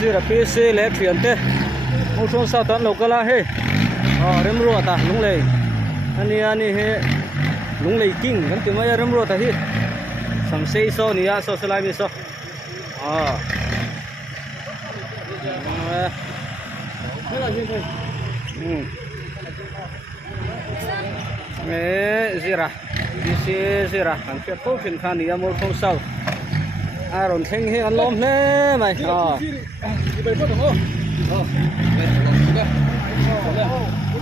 Zira PC le thiante mo thon sa tan lo kala he rem ro ta lung le ani he lung le king kan ti mai rem ro ta hi sam sei so ni ya so salai mi so Zira PC Zira kan pet ko phin khan ni ya mo thon sa Aaron theng he an lom hle maiไปพวกโอ้ไปลงก็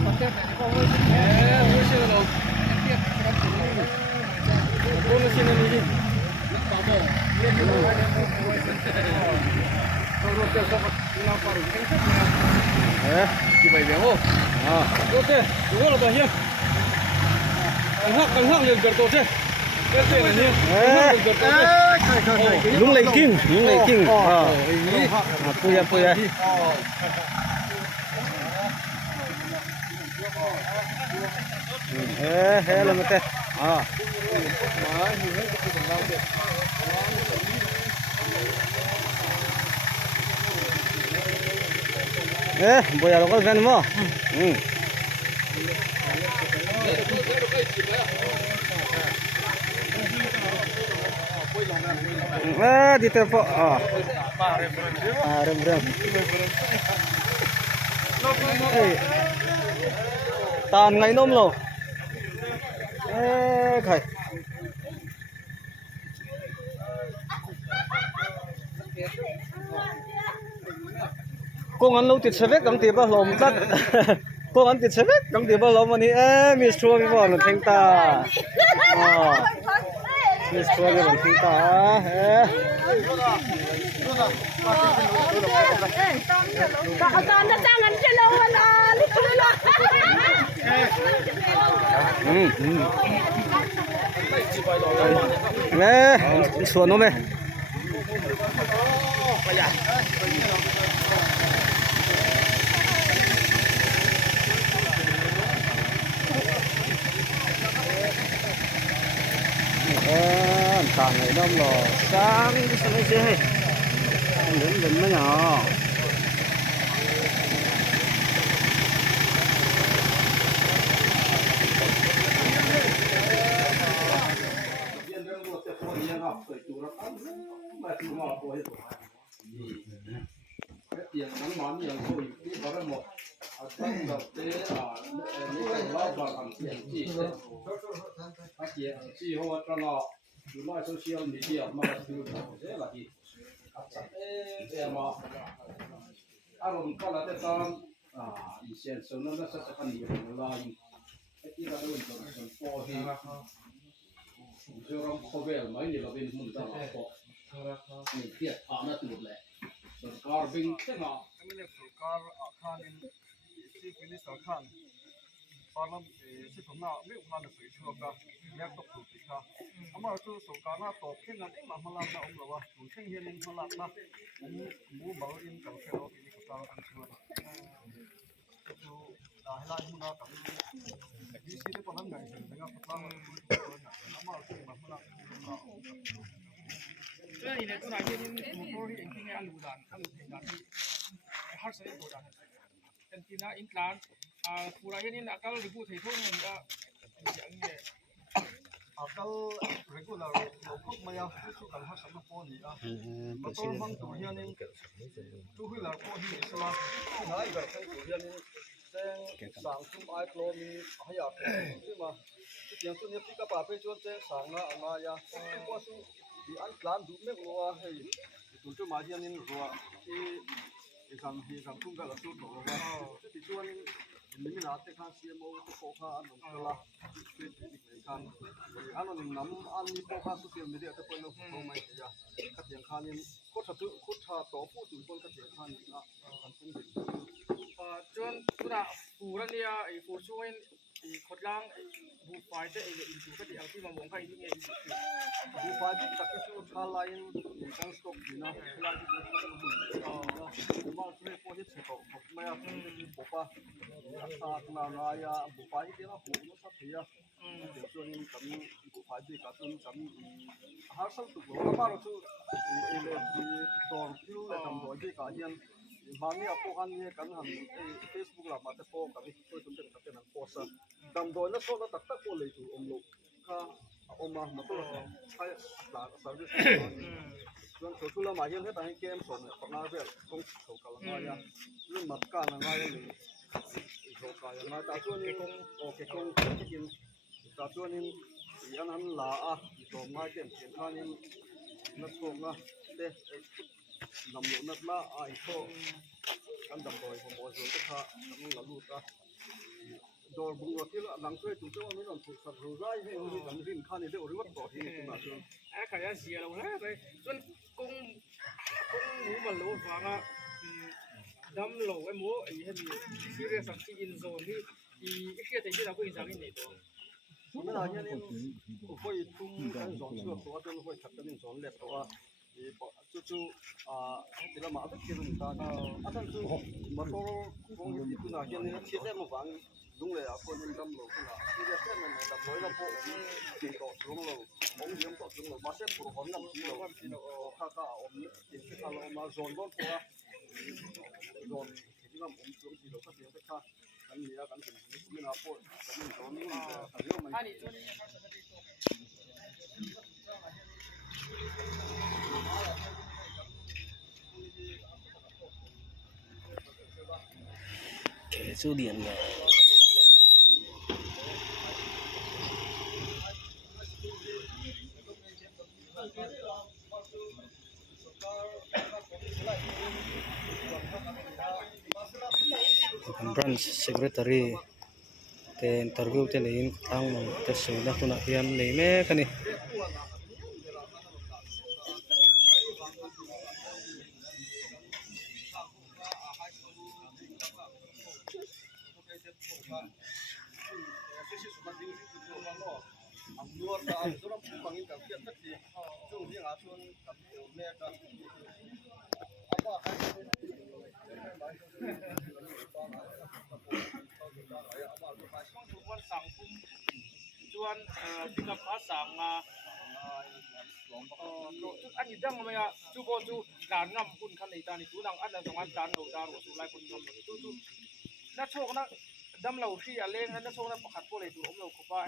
มันแค่ไหนก็ไม่ใช่เราเทียบครับโอ้ไม่ใช่นี่ดิปาโบเรียนอยู่ว่าเนี่ยเราเจอกับเราปารุเป็นแค่กี่ใบเดียวโอเคดูว่าเราไปเฮียกันหักเรียนเกิดตัวเจ้ลุงเลยกิ้งปุยปุยแล้วมันเตะปุยเราก็เป็นมั้งdi tepo rem tan ngày nôm lo khai cô ăn lâu tiệt sếp đóng tiệt bao lồng cắt cô ăn tiệt sếp đóng tiệt bao lồng mà ní mi xua mi vào là thanh taมีสวยแบบนี้ต่อตอนจะจ้างเงินจะลงวันละลิบเลยล่ะสวนนู้นไหมtàng này đông lò sáng sao mấy xe đến mấy nhỏ tiền nắng nón nhiều rồi đi có được một tăng đầu tế lấy lo vào bằng tiền chỉ các chị chỉ hoa cho nóดูน้อยโซเชียลมีเดียมาดูเสียละทีมาอารมณ์ก็แล้วแต่ตอนอีเซนส่วนนั้นก็จะพันอยู่ในไลน์ที่เราดูจนพอที่จะรำโคเวลไม่เนี่ยเราเป็นมุนตลอดพอนี่เทียบผ่านนั่นหมดเลยส่วนการวิ่งใช่ไหมไม่ได้ฝึกการอาคารที่เป็นนิสสันตอนนั้นที่ผมน่ะไม่ผ่านเลยช่วงก็แยกตกถูกติดค่ะอามาคือสงการน่ะตกขึ้นกันมาพลังน่ะองค์ละว่าถึงเช่นเฮียนินพลังน่ะมูบ่าวอินกับเฟโรที่นี่ก็ตามอันชัวร์ก็คือให้ลายมุนากับที่สิ่งที่พลังงานนะครับพลังอามาคือมาพลัง这里呢，这哪些木头的，今天路上，路平常的，还是路上，但今天因兰ผู้ใดนี่akal ribu thei thong ni da yang ye akal regular lokok maya su kan ha sam po ni a motor mang tu hian in tu wheeler po hi sala ngai ga kan tu hian in seng sang tum ai klo mi haya tu ma tiang tu ni pika pa pe chon seng sang na anga ya po su di an plan du me lo a hei tu tu ma hian in ruwa i sam tum ga la su to lo wa ti chuanนี่มีนาเตคันซีโมตุโคคาอันนั้นก็ละเป็นอีกการอันนั้นน้ำอันนี้โคคาสุดที่มีเดียจะเป็นโลกโลกไม่ใช่ยาขัดยังคันนี้คุดถ้าต่อผู้ถึงคนขัดยังคันนี้อันเป็นสิ่งจนตัวผู้รันเนี่ยไอ้ผู้ช่วยไอ้คนล่างผู้ฝ่ายจะไอ้อินทูก็เดี๋ยวที่มามองใครที่เนี่ยผู้ฝ่ายที่ตัดที่สุดขาไลน์การสต็อกนี่นะหลังที่เราต้องดูมาช่วยพวกที่เสียของไม่เอาที่ปุ๊บอาตนายาบุฟายที่เราหูนู้สักทีอ่ะเดี๋ยวช่วงนี้กันบุฟายที่กันกันหาสักตัวเรามาเราช่วยเอเลที่ตัวคิวเลยทำตัว อยที่กาเฮียนบางเนี่ยพวกอันนี้กันหันFacebook ละมาแต่พวกกันที่ช่วยจุดเด่นกันเป็นโพสต์ดำโดยนักโทษนักตักพวกเลยถูอมลูกข้าอมมาตัวใช้หลักสารวิทย์เรื่องสุดละมาเฮียนให้แต่ให้เกมส่งเนี่ยของน้าเพื่อนต้องถูกกันละง่ายเรื่องมัดการง่ายเลยถูกกันง่ายแต่ส่วนนี้โอเคคงจะกินแต่ส่วนนี้ยันหันหลาตัวง่ายเด่นเขียนข้านี้นักโทษนะเด็กนำหนุนนักละไอ้โทษกันดำโดยผมบอกส่วนที่ข้าทำละลูกนะโดนบุญวัดที่ละหลังช่วยถูกเจ้าไม่ต้องถูกสับสนร้ายให้เราที่กันริมข้านี่ได้อริวัตต่อที่นี่คุณมาชวนขยันเสียเราแล้วไปจนกงหมูมันโลฟังดำโลไอ้หมูไอ้เห็นที่เรียกสังที่อินโซนที่อีเชื่อแต่ที่เราก็อินสังอินนี่ตัวไม่ได้เนี่ยค่อยทุ่มกันสองชั่วตัวจนค่อยขัดกันสองเล็บตัวจู่ที่เรามาเอาไปกินกันท่านจู่มาโตคงอยู่ที่ไหนเนี่ยเชื่อได้มาฟังลุงเลยคนมันดำโลขึ้นละที่เรียกแต่มันดำโลแล้วพวกกินต่อลุงโลมองเยี่ยมต่อลุงโลมาเสพผู้คนดำโลข้าอมกินที่ข้าเรามาโซนบนตัวโซนที่เราอมช่วงที่เราก็เสียไปข้าอันนี้แล้วกันถึงไม่น่าพูดแต่นี่โซนนี้เรื่องมันsố điện là branch secretary te interview te lein thang mo te sila tuna hian lei me kani chuan pinga pha sang maอันนี้ดังมั้ยอ่ะจูบ่จูการงำคุณคันนี้ตานี่จูดังอันนั้นตรงอันการโดดาโรสุไลคนงำจูน่าโชคนะดำเราที่อะไรงั้นน่าโชคนะประคัดพวกเลยจูอมเราขบ้า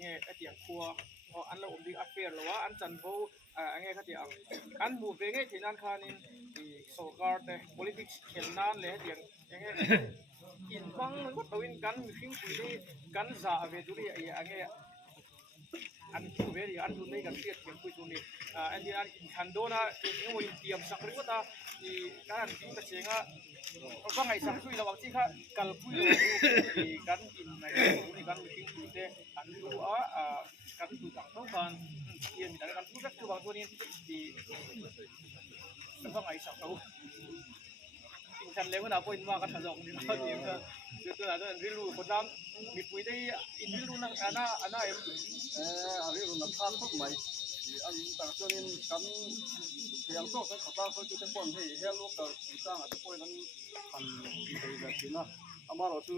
เงี้ยไอเตียงครัวอันเราอมดีอัฟเฟอร์หรือว่าอันจันโบเงี้ยเขาเตียงอันหมู่เวงเงี้ยที่นั่นคานินโซการ์ด politics เขียนนั่นเลยเตียงเงี้ยอินฟังมันก็ตัวอินกันฟิ้งคุยได้กันจ่าเวทุเรียเงี้ยอันที่เวรีอันทุนได้กันเสียเขียนคุยตรงนี้อันที่อันขันโดนะที่นี่ว่าอินเตรียมสักหรือว่าตาที่การฟิ้งกระเชียงอ่ะเพราะไงสักคุยเราบางทีค่ะกัลคุยเราที่กันอินในที่กันฟิ้งคุยได้อันรู้กันดูต่างต้องการเรียนแต่กันพูดก็คือบางตัวนี้ที่เพราะไงสักเขาฉันเลี้ยงมันเอาไปมากันตลอดนี่นะที่ก็คือตัวนั้นริลูคนนั้นมีปุ๋ยได้อินริลูนั่งอันน่ะริลูนับทางทุกไหมอันต่างตัวนี้กันเพียงโซ่กันขับตาเขาจะป้อนให้เฮลูกกับสร้างอาจจะป่วยกันพันไปแบบนี้นะอามาเราชู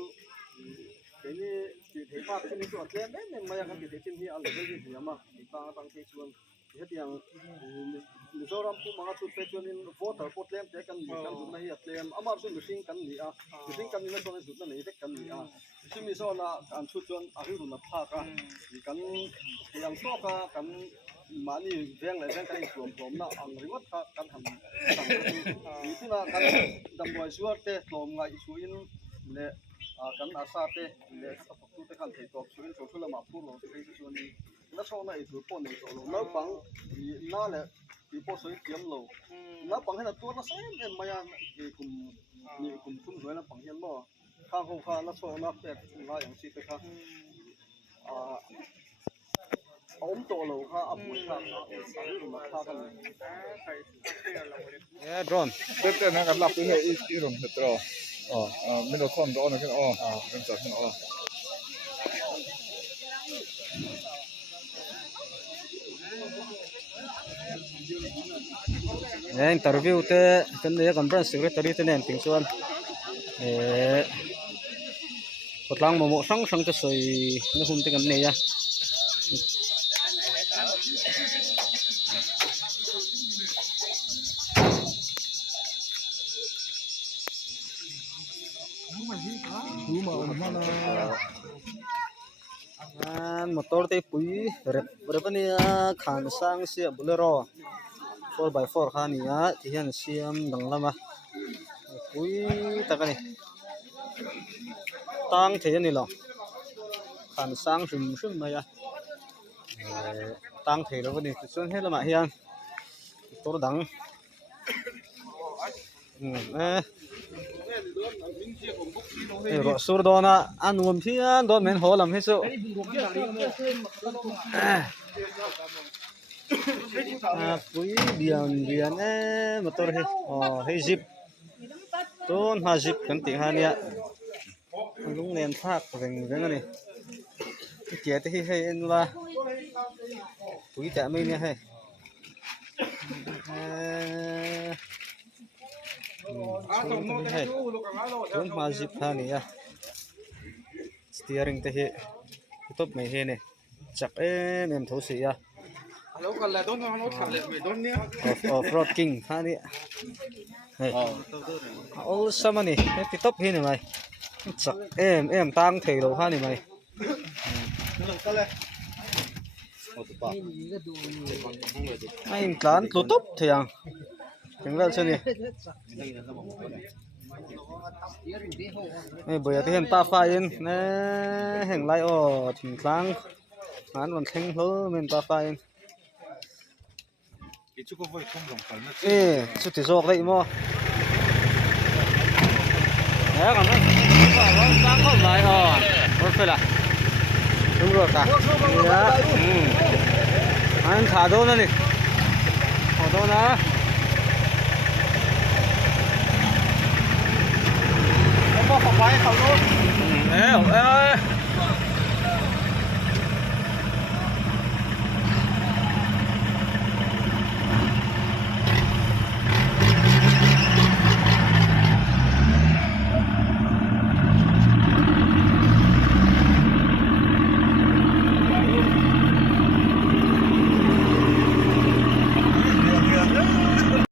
ทีนี้ที่เทพาที่นี่ตัวเต็มเนี่ยมาอย่างกันที่ที่นี่อะไรก็ที่ที่มาที่ต่างที่ชวนที่ที่อย่างมิโซรัมผู้มาชุดเฟชนินโฟร์โฟร์เต็มเจกันกันจุดนั้นเต็มอามาชุดมิซิงกันนี่มิซิงกันนี่นะตัวนี้จุดนั้นนี่เด็กกันนี่ซึ่งมิโซนะการชุดจนอาริรุนับภาคกันอย่างโซ่กันมานี่เรื่องอะไรเรื่องการสวมผมนะอังริวัตกันทำต่างๆนี่ที่น่ะกันดำบอยชัวร์เตะลมไงชัวร์อินเนี่ยกันอาซาเตะเนี่ยสับปะรดเตะกันเทตบชัวร์อินชัวร์ละมาพูดเราจะให้ชัวร์นี่แล้วโซ่น่ะอีกตัวปนอีกตัวแล้วบังน่าเลยอีพอสวยเทียมเราแล้วบังให้เราตัวน่ะเส้นเอ็มมาอย่างนี่กลุ่มทุ่มสวยนะบังเห็นบ่ข้างของข้าแล้วโซ่น่ะเป็ดง่ายอย่างสิเตะค่ะตัวเราค่ะอับมุนค่ะค่ะกันdrone det är när lapp i rummet då men då kom då när kan den så kan interview te kan ne conference secretary te nen ting chuan potlang mo sang te soi na hum te kan ne ya motor te pui rep ni khan sang sia bolero 4x4 khania ti hian siam danglama pui takani tang the ni lo khan sang hrim maya tang the lo ni chuan helama hian motor dang ro sur dona anum phian do men holam he so pui bian motor he he jeep ton ha jeep kan ti hania lung len thak veng ani ke te he en la pui ta mai ne he Tuan mazip hani ya steering te he top mai he ne chak em tho se ya off road king hani hey all samani he top he ne mai chak em tang thei lo hani mai ai plan lo top theyang tinggal sini bây giờ pa pha in nè heng lai o thing tlang an wan theng hlo men pa pha in chu ti zok dei mo ya kan tang ko lai o ro fe la đúng rồi ta ya an thả đâu nè thả đâu nè không phải không luôn